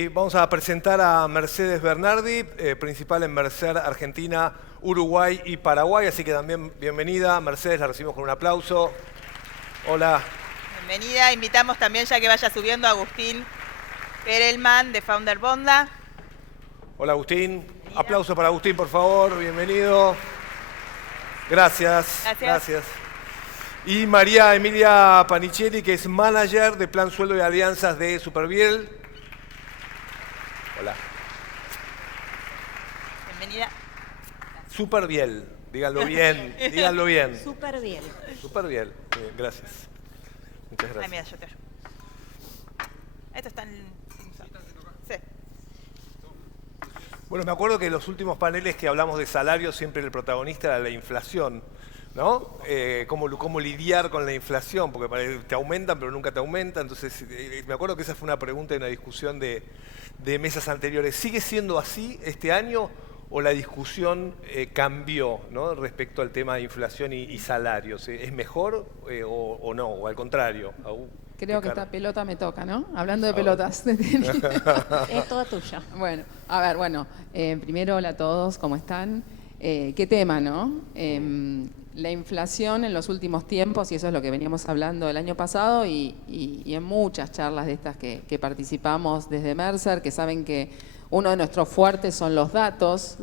Vamos a presentar a Mercedes Bernardi, principal en Mercer Argentina, Uruguay y Paraguay. Así que también bienvenida, Mercedes, la recibimos con un aplauso. Hola. Bienvenida, invitamos también ya que vaya subiendo a Agustín Perelman de Founder Bonda. Hola Agustín. Bienvenida. Aplauso para Agustín, por favor, bienvenido. Gracias. Gracias. Y María Emilia Panichelli, que es manager de Plan Sueldo y Alianzas de Superviel. Hola. Bienvenida. Superviel, díganlo bien, díganlo bien. Superviel. Superviel, gracias. Muchas gracias. Ay, mira, yo te ayudo. Estos están... Sí. Bueno, me acuerdo que en los últimos paneles que hablamos de salarios siempre el protagonista era la inflación, ¿no? Cómo lidiar con la inflación, porque te aumentan pero nunca te aumentan. Entonces, me acuerdo que esa fue una pregunta en la discusión de mesas anteriores. ¿Sigue siendo así este año o la discusión cambió, ¿no? Respecto al tema de inflación y salarios? ¿Es mejor o no? ¿O al contrario? Creo que esta pelota me toca, ¿no? Hablando de pelotas. Es toda tuya. Bueno, a ver, primero hola a todos, ¿cómo están? ¿Qué tema, no? La inflación en los últimos tiempos, y eso es lo que veníamos hablando el año pasado y en muchas charlas de estas que participamos desde Mercer, que saben que uno de nuestros fuertes son los datos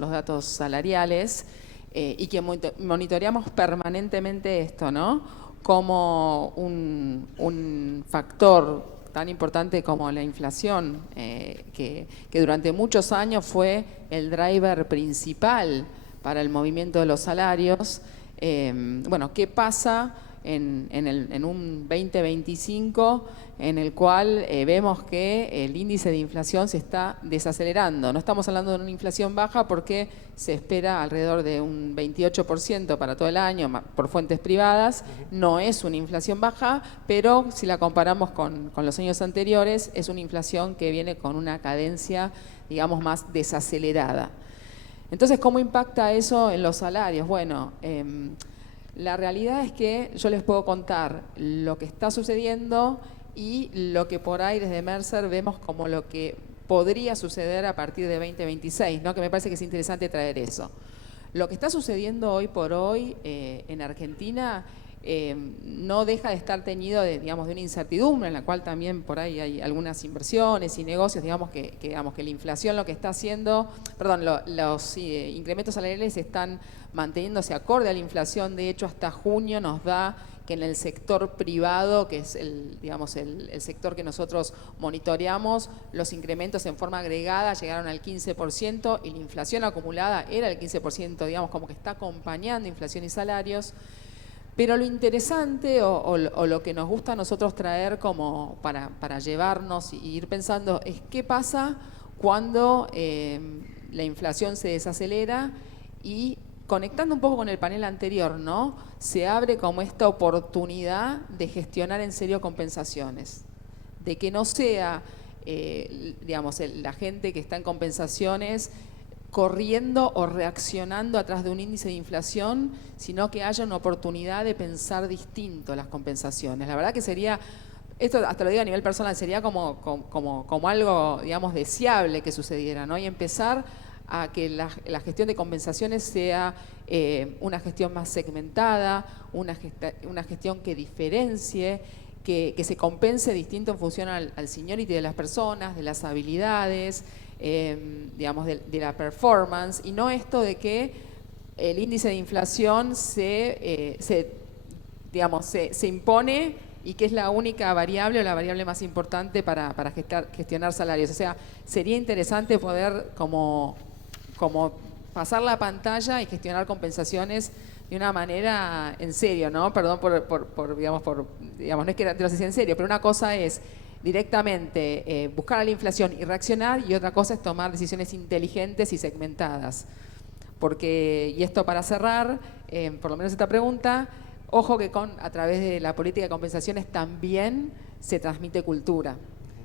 salariales, y que monitoreamos permanentemente esto, ¿no? Como un factor tan importante como la inflación, que durante muchos años fue el driver principal para el movimiento de los salarios. Bueno, ¿qué pasa en un 2025 en el cual vemos que el índice de inflación se está desacelerando? No estamos hablando de una inflación baja porque se espera alrededor de un 28% para todo el año por fuentes privadas. No es una inflación baja, pero si la comparamos con los años anteriores, es una inflación que viene con una cadencia, digamos, más desacelerada. Entonces, ¿cómo impacta eso en los salarios? Bueno, la realidad es que yo les puedo contar lo que está sucediendo y lo que por ahí desde Mercer vemos como lo que podría suceder a partir de 2026, ¿no? Que me parece que es interesante traer eso. Lo que está sucediendo hoy por hoy en Argentina no deja de estar teñido de una incertidumbre en la cual también por ahí hay algunas inversiones y negocios, digamos que la inflación lo que está haciendo, los incrementos salariales están manteniéndose acorde a la inflación. De hecho, hasta junio nos da que en el sector privado, que es el sector que nosotros monitoreamos, los incrementos en forma agregada llegaron al 15% y la inflación acumulada era el 15%, digamos, como que está acompañando inflación y salarios. Pero lo interesante o lo que nos gusta a nosotros traer como para llevarnos y ir pensando es qué pasa cuando la inflación se desacelera y, conectando un poco con el panel anterior, ¿no? Se abre como esta oportunidad de gestionar en serio compensaciones, de que no sea, la gente que está en compensaciones corriendo o reaccionando atrás de un índice de inflación, sino que haya una oportunidad de pensar distinto las compensaciones. La verdad que sería, esto hasta lo digo a nivel personal, sería como algo, digamos, deseable que sucediera, ¿no? Y empezar a que la gestión de compensaciones sea una gestión más segmentada, una gestión que diferencie, que se compense distinto en función al seniority de las personas, de las habilidades, de la performance, y no esto de que el índice de inflación se impone y que es la única variable o la variable más importante para gestionar salarios. O sea, sería interesante poder como pasar la pantalla y gestionar compensaciones de una manera en serio, ¿no? Perdón no es que te lo decía en serio, pero una cosa es directamente buscar a la inflación y reaccionar, y otra cosa es tomar decisiones inteligentes y segmentadas. Porque, y esto para cerrar, por lo menos esta pregunta, ojo que a través de la política de compensaciones también se transmite cultura.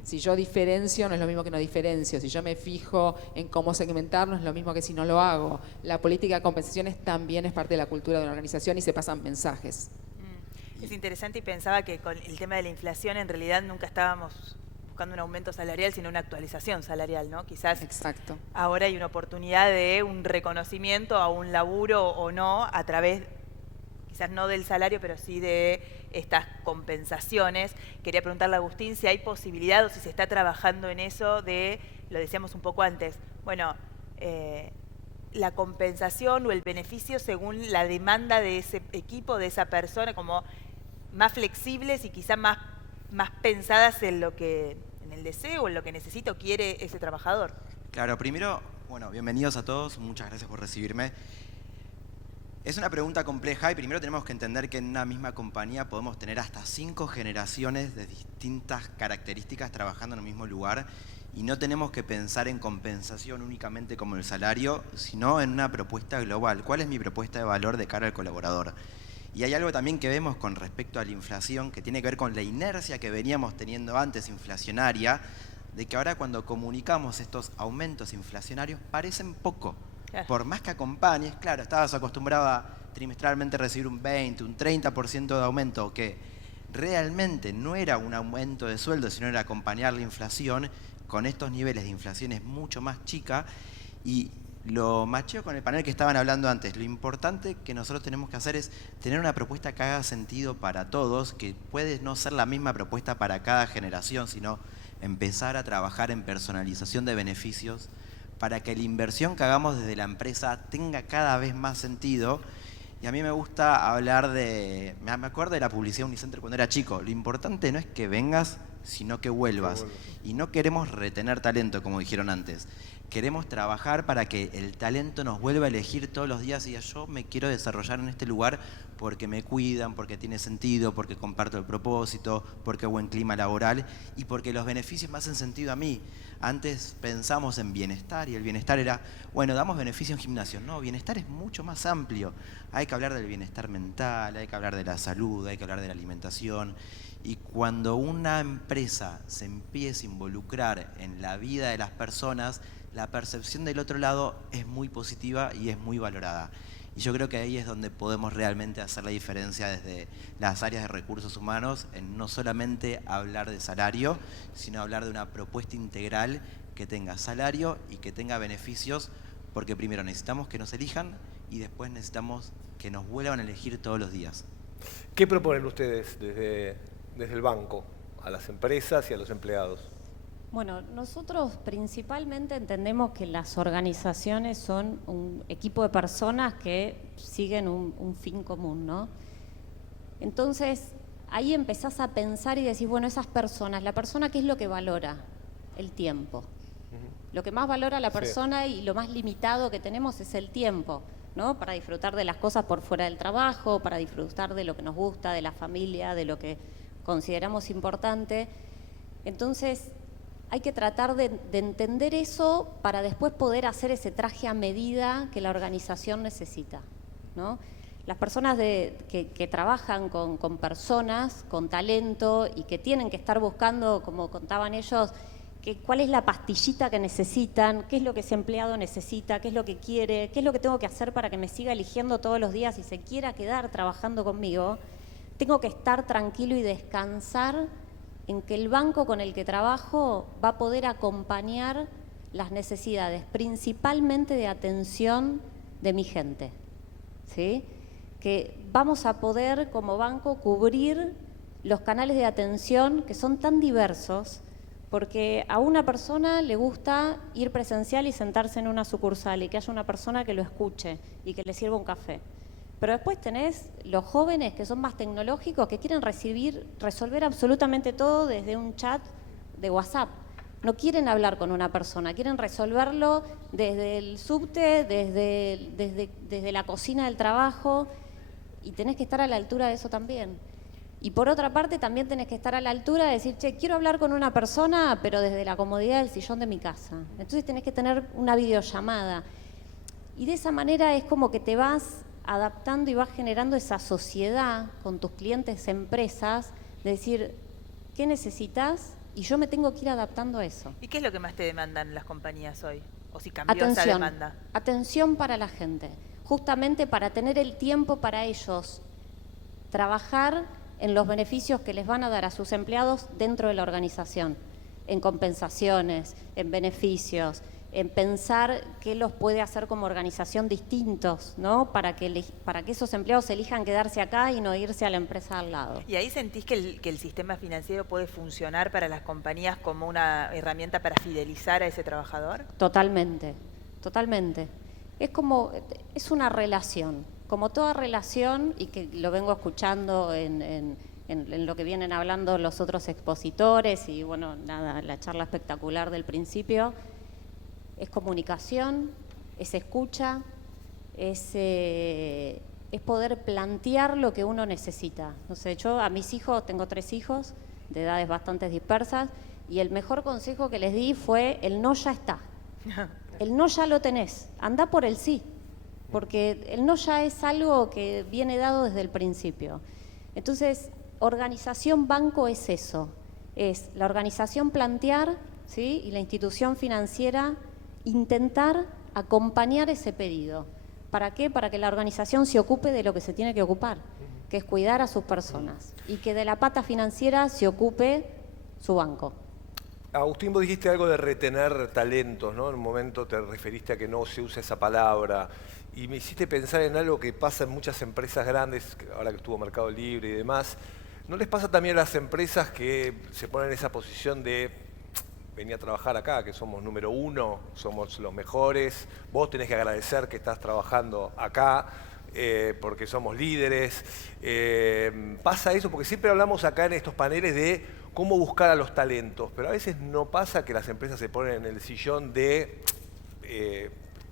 Si yo diferencio, no es lo mismo que no diferencio. Si yo me fijo en cómo segmentar, no es lo mismo que si no lo hago. La política de compensaciones también es parte de la cultura de una organización y se pasan mensajes. Es interesante, y pensaba que con el tema de la inflación en realidad nunca estábamos buscando un aumento salarial, sino una actualización salarial, ¿no? Quizás Exacto. ahora hay una oportunidad de un reconocimiento a un laburo o no a través, quizás no del salario, pero sí de estas compensaciones. Quería preguntarle a Agustín si hay posibilidad o si se está trabajando en eso de, lo decíamos un poco antes, bueno, la compensación o el beneficio según la demanda de ese equipo, de esa persona, como más flexibles y quizás más pensadas en el deseo, en lo que necesita o quiere ese trabajador. Claro, primero, bueno, bienvenidos a todos, muchas gracias por recibirme. Es una pregunta compleja y primero tenemos que entender que en una misma compañía podemos tener hasta 5 generaciones de distintas características trabajando en el mismo lugar y no tenemos que pensar en compensación únicamente como el salario, sino en una propuesta global. ¿Cuál es mi propuesta de valor de cara al colaborador? Y hay algo también que vemos con respecto a la inflación que tiene que ver con la inercia que veníamos teniendo antes inflacionaria, de que ahora cuando comunicamos estos aumentos inflacionarios parecen poco. Claro. Por más que acompañes, claro, estabas acostumbrado a trimestralmente recibir un 20, un 30% de aumento, que realmente no era un aumento de sueldo, sino era acompañar la inflación. Con estos niveles de inflación es mucho más chica y lo macheo con el panel que estaban hablando antes. Lo importante que nosotros tenemos que hacer es tener una propuesta que haga sentido para todos, que puede no ser la misma propuesta para cada generación, sino empezar a trabajar en personalización de beneficios para que la inversión que hagamos desde la empresa tenga cada vez más sentido. Y a mí me gusta hablar de... Me acuerdo de la publicidad Unicenter cuando era chico. Lo importante no es que vengas, sino que vuelvas. Y no queremos retener talento, como dijeron antes. Queremos trabajar para que el talento nos vuelva a elegir todos los días y diga, yo me quiero desarrollar en este lugar porque me cuidan, porque tiene sentido, porque comparto el propósito, porque hay buen clima laboral y porque los beneficios me hacen sentido a mí. Antes pensamos en bienestar y el bienestar era, bueno, damos beneficio en gimnasio. No, bienestar es mucho más amplio. Hay que hablar del bienestar mental, hay que hablar de la salud, hay que hablar de la alimentación. Y cuando una empresa se empieza a involucrar en la vida de las personas, la percepción del otro lado es muy positiva y es muy valorada. Y yo creo que ahí es donde podemos realmente hacer la diferencia desde las áreas de recursos humanos, en no solamente hablar de salario, sino hablar de una propuesta integral que tenga salario y que tenga beneficios, porque primero necesitamos que nos elijan y después necesitamos que nos vuelvan a elegir todos los días. ¿Qué proponen ustedes desde el banco a las empresas y a los empleados? Bueno, nosotros principalmente entendemos que las organizaciones son un equipo de personas que siguen un fin común, ¿no? Entonces, ahí empezás a pensar y decís, bueno, esas personas, la persona, ¿qué es lo que valora? El tiempo. Lo que más valora la persona y lo más limitado que tenemos es el tiempo, ¿no? Para disfrutar de las cosas por fuera del trabajo, para disfrutar de lo que nos gusta, de la familia, de lo que consideramos importante. Entonces, hay que tratar de entender eso para después poder hacer ese traje a medida que la organización necesita, ¿no? Las personas que trabajan con personas, con talento y que tienen que estar buscando, como contaban ellos, cuál es la pastillita que necesitan, qué es lo que ese empleado necesita, qué es lo que quiere, qué es lo que tengo que hacer para que me siga eligiendo todos los días y se quiera quedar trabajando conmigo. Tengo que estar tranquilo y descansar en que el banco con el que trabajo va a poder acompañar las necesidades, principalmente de atención de mi gente, ¿sí? Que vamos a poder como banco cubrir los canales de atención que son tan diversos, porque a una persona le gusta ir presencial y sentarse en una sucursal y que haya una persona que lo escuche y que le sirva un café. Pero después tenés los jóvenes que son más tecnológicos, que quieren resolver absolutamente todo desde un chat de WhatsApp. No quieren hablar con una persona, quieren resolverlo desde el subte, desde la cocina del trabajo, y tenés que estar a la altura de eso también. Y por otra parte también tenés que estar a la altura de decir, che, quiero hablar con una persona, pero desde la comodidad del sillón de mi casa. Entonces tenés que tener una videollamada. Y de esa manera es como que te vas adaptando y vas generando esa sociedad con tus clientes, empresas, de decir, ¿qué necesitas? Y yo me tengo que ir adaptando a eso. ¿Y qué es lo que más te demandan las compañías hoy? ¿O si cambió esa demanda? Atención para la gente, justamente para tener el tiempo para ellos trabajar en los beneficios que les van a dar a sus empleados dentro de la organización. en compensaciones, en beneficios, en pensar qué los puede hacer como organización distintos, ¿no? Para que esos empleados elijan quedarse acá y no irse a la empresa al lado. ¿Y ahí sentís que el sistema financiero puede funcionar para las compañías como una herramienta para fidelizar a ese trabajador? Totalmente, totalmente. Es una relación, como toda relación, y que lo vengo escuchando en lo que vienen hablando los otros expositores, y bueno, nada, la charla espectacular del principio. Es comunicación, es escucha, es poder plantear lo que uno necesita. No sé, yo a mis hijos, tengo 3 hijos de edades bastante dispersas, y el mejor consejo que les di fue: el no ya está. El no ya lo tenés, andá por el sí, porque el no ya es algo que viene dado desde el principio. Entonces, organización banco es eso, es la organización plantear, ¿sí? Y la institución financiera intentar acompañar ese pedido. ¿Para qué? Para que la organización se ocupe de lo que se tiene que ocupar, que es cuidar a sus personas, y que de la pata financiera se ocupe su banco. Agustín, vos dijiste algo de retener talentos, ¿no? En un momento te referiste a que no se usa esa palabra, y me hiciste pensar en algo que pasa en muchas empresas grandes, ahora que estuvo Mercado Libre y demás. ¿No les pasa también a las empresas que se ponen en esa posición de venir a trabajar acá, que somos número 1, somos los mejores, vos tenés que agradecer que estás trabajando acá, porque somos líderes? Pasa eso, porque siempre hablamos acá en estos paneles de cómo buscar a los talentos, pero a veces no pasa que las empresas se ponen en el sillón de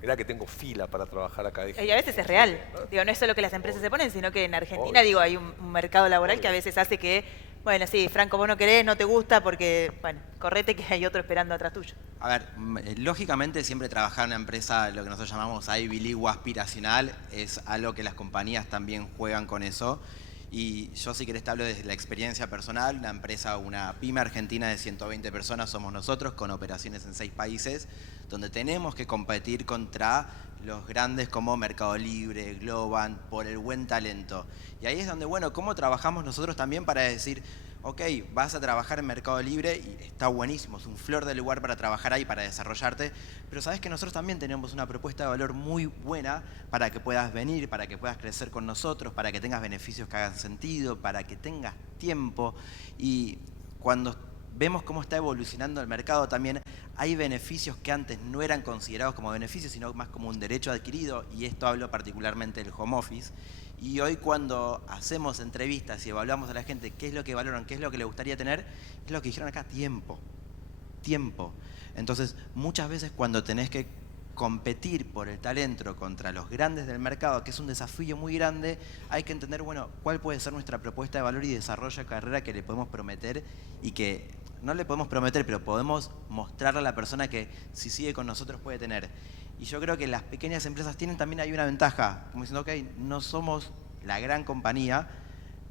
mirá que tengo fila para trabajar acá. Y a veces es real. Digo, no es solo que las empresas se ponen, sino que en Argentina, digo, hay un mercado laboral que a veces hace que, bueno, sí, Franco, vos no querés, no te gusta, porque, bueno, correte que hay otro esperando atrás tuyo. A ver, lógicamente siempre trabajar en una empresa, lo que nosotros llamamos Ivy League o aspiracional, es algo que las compañías también juegan con eso. Y yo, si querés, te hablo desde la experiencia personal. Una empresa, una pyme argentina de 120 personas somos nosotros, con operaciones en 6 países, donde tenemos que competir contra los grandes como Mercado Libre, Globant, por el buen talento. Y ahí es donde, bueno, ¿cómo trabajamos nosotros también para decir, ok, vas a trabajar en Mercado Libre y está buenísimo, es un flor de lugar para trabajar ahí, para desarrollarte, pero sabes que nosotros también tenemos una propuesta de valor muy buena para que puedas venir, para que puedas crecer con nosotros, para que tengas beneficios que hagan sentido, para que tengas tiempo. Y cuando vemos cómo está evolucionando el mercado también, hay beneficios que antes no eran considerados como beneficios, sino más como un derecho adquirido, y esto hablo particularmente del home office. Y hoy, cuando hacemos entrevistas y evaluamos a la gente qué es lo que valoran, qué es lo que les gustaría tener, es lo que dijeron acá: tiempo. Tiempo. Entonces, muchas veces cuando tenés que competir por el talento contra los grandes del mercado, que es un desafío muy grande, hay que entender, bueno, cuál puede ser nuestra propuesta de valor y desarrollo de carrera que le podemos prometer, y que no le podemos prometer, pero podemos mostrarle a la persona que si sigue con nosotros puede tener. Y yo creo que las pequeñas empresas tienen también ahí una ventaja, como diciendo, ok, no somos la gran compañía,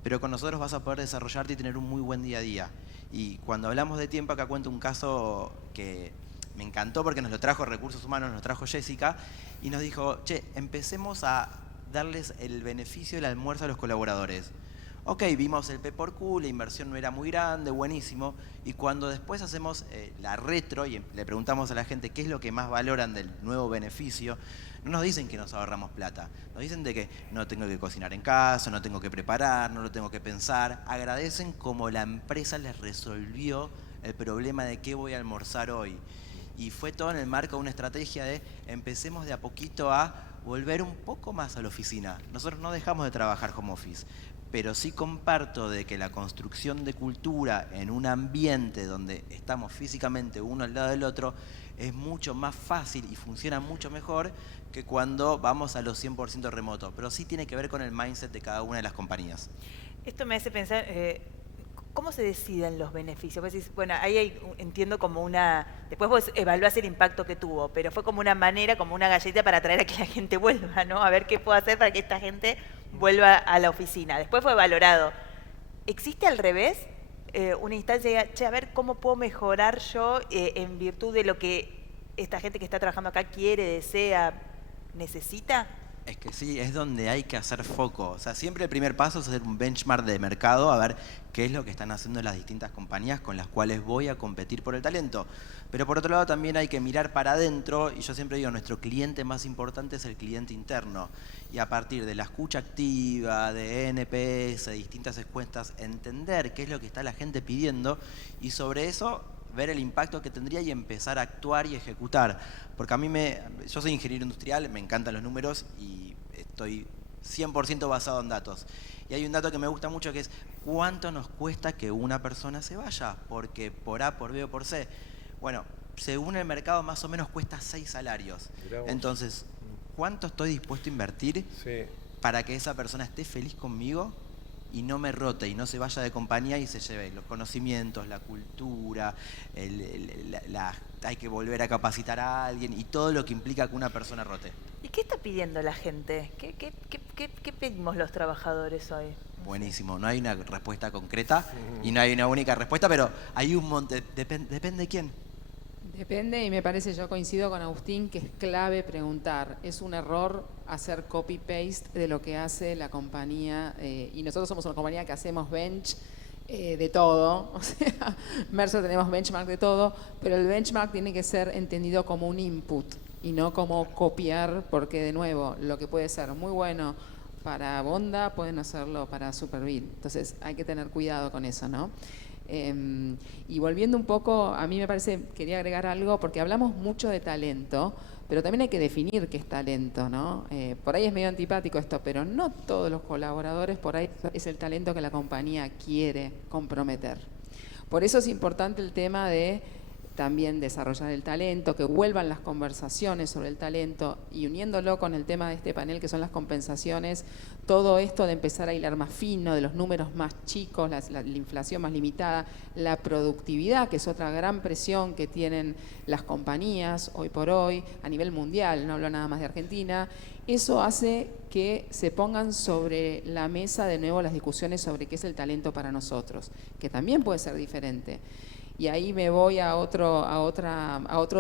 pero con nosotros vas a poder desarrollarte y tener un muy buen día a día. Y cuando hablamos de tiempo, acá cuento un caso que me encantó porque nos lo trajo Recursos Humanos, nos trajo Jessica, y nos dijo, che, empecemos a darles el beneficio del almuerzo a los colaboradores. Ok, vimos el P por Q, la inversión no era muy grande, buenísimo, y cuando después hacemos la retro y le preguntamos a la gente qué es lo que más valoran del nuevo beneficio, no nos dicen que nos ahorramos plata, nos dicen de que no tengo que cocinar en casa, no tengo que preparar, no lo tengo que pensar, agradecen como la empresa les resolvió el problema de qué voy a almorzar hoy. Y fue todo en el marco de una estrategia de empecemos de a poquito a volver un poco más a la oficina. Nosotros no dejamos de trabajar home office, pero sí comparto de que la construcción de cultura en un ambiente donde estamos físicamente uno al lado del otro es mucho más fácil y funciona mucho mejor que cuando vamos a los 100% remoto. Pero sí tiene que ver con el mindset de cada una de las compañías. Esto me hace pensar, ¿cómo se deciden los beneficios? Vos decís, bueno, ahí hay, entiendo como una... Después vos evaluás el impacto que tuvo, pero fue como una manera, como una galletita para atraer a que la gente vuelva, ¿no? A ver qué puedo hacer para que esta gente vuelva a la oficina. Después fue valorado. ¿Existe al revés una instancia de, che, a ver cómo puedo mejorar yo en virtud de lo que esta gente que está trabajando acá quiere, desea, necesita? Es que sí, es donde hay que hacer foco. O sea, siempre el primer paso es hacer un benchmark de mercado, a ver qué es lo que están haciendo las distintas compañías con las cuales voy a competir por el talento. Pero por otro lado también hay que mirar para adentro, y yo siempre digo, nuestro cliente más importante es el cliente interno. Y a partir de la escucha activa, de NPS, de distintas encuestas, entender qué es lo que está la gente pidiendo y sobre eso ver el impacto que tendría y empezar a actuar y ejecutar. Porque yo soy ingeniero industrial, me encantan los números y estoy 100% basado en datos. Y hay un dato que me gusta mucho que es ¿cuánto nos cuesta que una persona se vaya? Porque por A, por B o por C. Bueno, según el mercado más o menos cuesta 6 salarios. Entonces, ¿cuánto estoy dispuesto a invertir para que esa persona esté feliz conmigo y no me rote y no se vaya de compañía y se lleve los conocimientos, la cultura, hay que volver a capacitar a alguien y todo lo que implica que una persona rote? ¿Y qué está pidiendo la gente? ¿Qué pedimos los trabajadores hoy? Buenísimo, no hay una respuesta concreta y no hay una única respuesta, pero hay un montón, depende de quién. Depende, y me parece, yo coincido con Agustín, que es clave preguntar. Es un error hacer copy-paste de lo que hace la compañía, y nosotros somos una compañía que hacemos bench de todo, o sea, Mercer tenemos benchmark de todo, pero el benchmark tiene que ser entendido como un input y no como copiar, porque de nuevo, lo que puede ser muy bueno para Bonda, pueden hacerlo para Superbill. Entonces hay que tener cuidado con eso, ¿no? Y volviendo un poco, a mí me parece, quería agregar algo, porque hablamos mucho de talento, pero también hay que definir qué es talento, ¿no? Por ahí es medio antipático esto, pero no todos los colaboradores, por ahí es el talento que la compañía quiere comprometer. Por eso es importante el tema de también desarrollar el talento, que vuelvan las conversaciones sobre el talento y uniéndolo con el tema de este panel que son las compensaciones, todo esto de empezar a hilar más fino, de los números más chicos, la inflación más limitada, la productividad, que es otra gran presión que tienen las compañías hoy por hoy a nivel mundial, no hablo nada más de Argentina, eso hace que se pongan sobre la mesa de nuevo las discusiones sobre qué es el talento para nosotros, que también puede ser diferente. Y ahí me voy a otro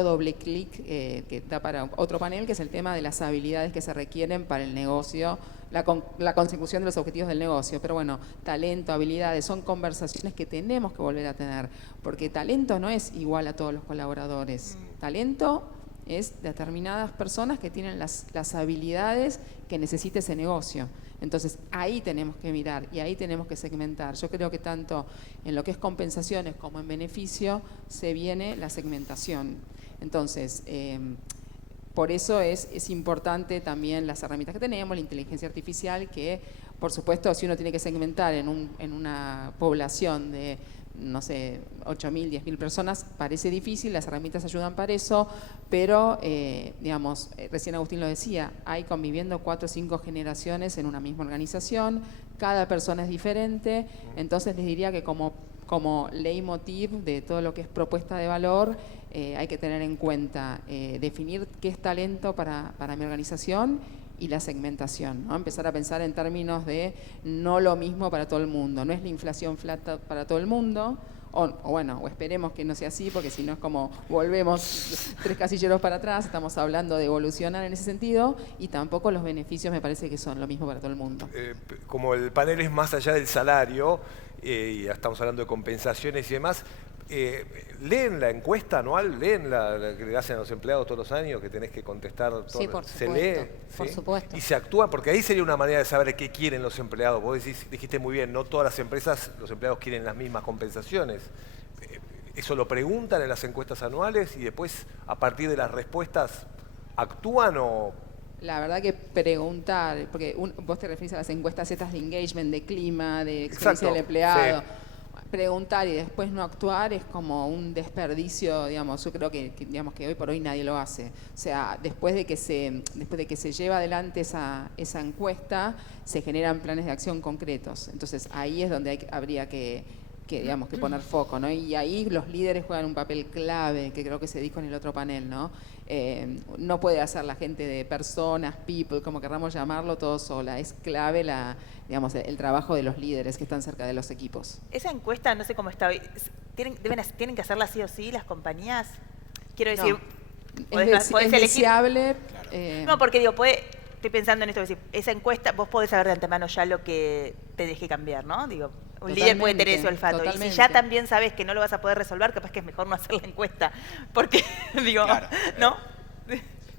doble clic que da para otro panel, que es el tema de las habilidades que se requieren para el negocio, la consecución de los objetivos del negocio. Pero bueno, talento, habilidades, son conversaciones que tenemos que volver a tener, porque talento no es igual a todos los colaboradores. Talento es determinadas personas que tienen las habilidades que necesita ese negocio. Entonces, ahí tenemos que mirar y ahí tenemos que segmentar. Yo creo que tanto en lo que es compensaciones como en beneficio se viene la segmentación. Entonces, por eso es importante también las herramientas que tenemos, la inteligencia artificial, que por supuesto si uno tiene que segmentar en una población de, no sé, 8.000, 10.000 personas, parece difícil, las herramientas ayudan para eso, pero, digamos, recién Agustín lo decía, hay conviviendo 4 o 5 generaciones en una misma organización, cada persona es diferente, entonces les diría que como leitmotiv de todo lo que es propuesta de valor, hay que tener en cuenta definir qué es talento para mi organización y la segmentación, ¿no? Empezar a pensar en términos de no lo mismo para todo el mundo, no es la inflación flat para todo el mundo, o esperemos que no sea así, porque si no es como volvemos 3 casilleros para atrás, estamos hablando de evolucionar en ese sentido, y tampoco los beneficios me parece que son lo mismo para todo el mundo. Como el panel es más allá del salario, y ya estamos hablando de compensaciones y demás, ¿leen la encuesta anual? ¿Leen la que hacen los empleados todos los años, que tenés que contestar? Sí, por ¿Se supuesto, lee? por ¿Sí? supuesto. Y se actúa, porque ahí sería una manera de saber qué quieren los empleados. Vos dijiste muy bien, no todas las empresas, los empleados quieren las mismas compensaciones. ¿Eso lo preguntan en las encuestas anuales y después, a partir de las respuestas, actúan o...? La verdad que preguntar, porque vos te referís a las encuestas estas de engagement, de clima, de experiencia del empleado. Sí. Preguntar y después no actuar es como un desperdicio, digamos. Yo creo que hoy por hoy nadie lo hace. O sea, después de que se lleva adelante esa encuesta, se generan planes de acción concretos. Entonces ahí es donde habría que poner foco, ¿no? Y ahí los líderes juegan un papel clave, que creo que se dijo en el otro panel, ¿no? No puede hacer la gente de personas, people, como queramos llamarlo, todo sola. Es clave el trabajo de los líderes que están cerca de los equipos. Esa encuesta, no sé cómo está hoy, ¿tienen que hacerla sí o sí las compañías? Quiero decir, es podés elegir. deseable. No, porque digo, estoy pensando en esto, que esa encuesta, vos podés saber de antemano ya lo que te deje cambiar, ¿no? Digo, un líder puede tener ese olfato. Totalmente. Y si ya también sabes que no lo vas a poder resolver, capaz que es mejor no hacer la encuesta. Porque, digo, Claro. ¿no?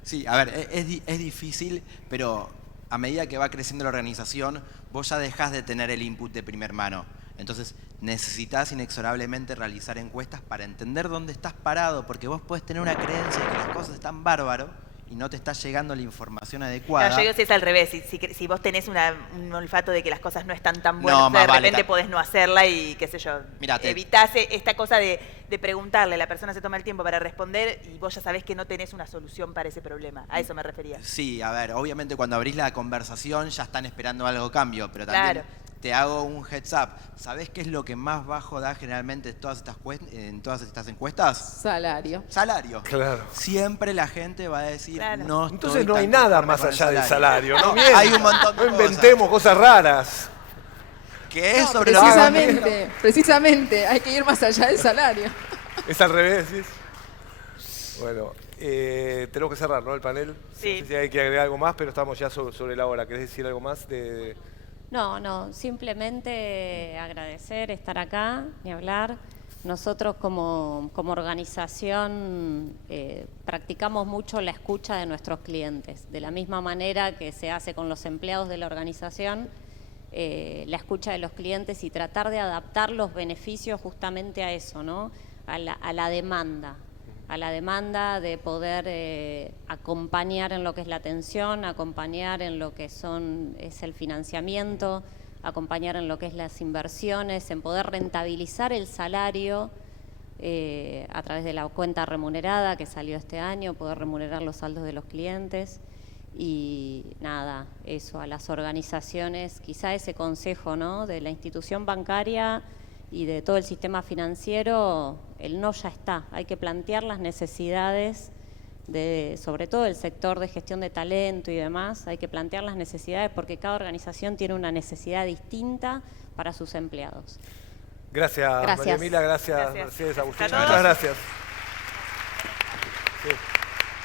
Sí, a ver, es difícil, pero a medida que va creciendo la organización, vos ya dejás de tener el input de primer mano. Entonces, necesitas inexorablemente realizar encuestas para entender dónde estás parado, porque vos podés tener una creencia de que las cosas están bárbaro y no te está llegando la información adecuada. No, yo digo si es al revés, si vos tenés un olfato de que las cosas no están tan buenas, No, más de vale, repente podés no hacerla y qué sé yo, Mirá, evitás esta cosa de preguntarle, la persona se toma el tiempo para responder y vos ya sabés que no tenés una solución para ese problema, a eso me refería. Sí, a ver, obviamente cuando abrís la conversación ya están esperando algo cambio, pero también Claro. te hago un heads up. ¿Sabés qué es lo que más bajo da generalmente en todas estas encuestas? Salario. Salario. Claro. Siempre la gente va a decir, Claro. no estoy Entonces no hay tan nada conforme más con el allá del salario. No, mientas. hay un montón de No cosas. inventemos cosas raras. Que es No, sobre precisamente, hay que ir más allá del salario. Es al revés, ¿sí? Bueno, tenemos que cerrar, ¿no? El panel. Sí. No sé si hay que agregar algo más, pero estamos ya sobre la hora. ¿Querés decir algo más? No, simplemente agradecer, estar acá, ni hablar. Nosotros como organización practicamos mucho la escucha de nuestros clientes, de la misma manera que se hace con los empleados de la organización, la escucha de los clientes y tratar de adaptar los beneficios justamente a eso, ¿no? A la demanda de poder acompañar en lo que es la atención, acompañar en lo que es el financiamiento, acompañar en lo que es las inversiones, en poder rentabilizar el salario a través de la cuenta remunerada que salió este año, poder remunerar los saldos de los clientes y nada, eso, a las organizaciones, quizá ese consejo, ¿no? De la institución bancaria y de todo el sistema financiero, el no ya está. Hay que plantear las necesidades, sobre todo el sector de gestión de talento y demás, hay que plantear las necesidades porque cada organización tiene una necesidad distinta para sus empleados. Gracias, María Emilia, gracias, Gracias. Mercedes, Agustín. A todos. Muchas gracias. Sí.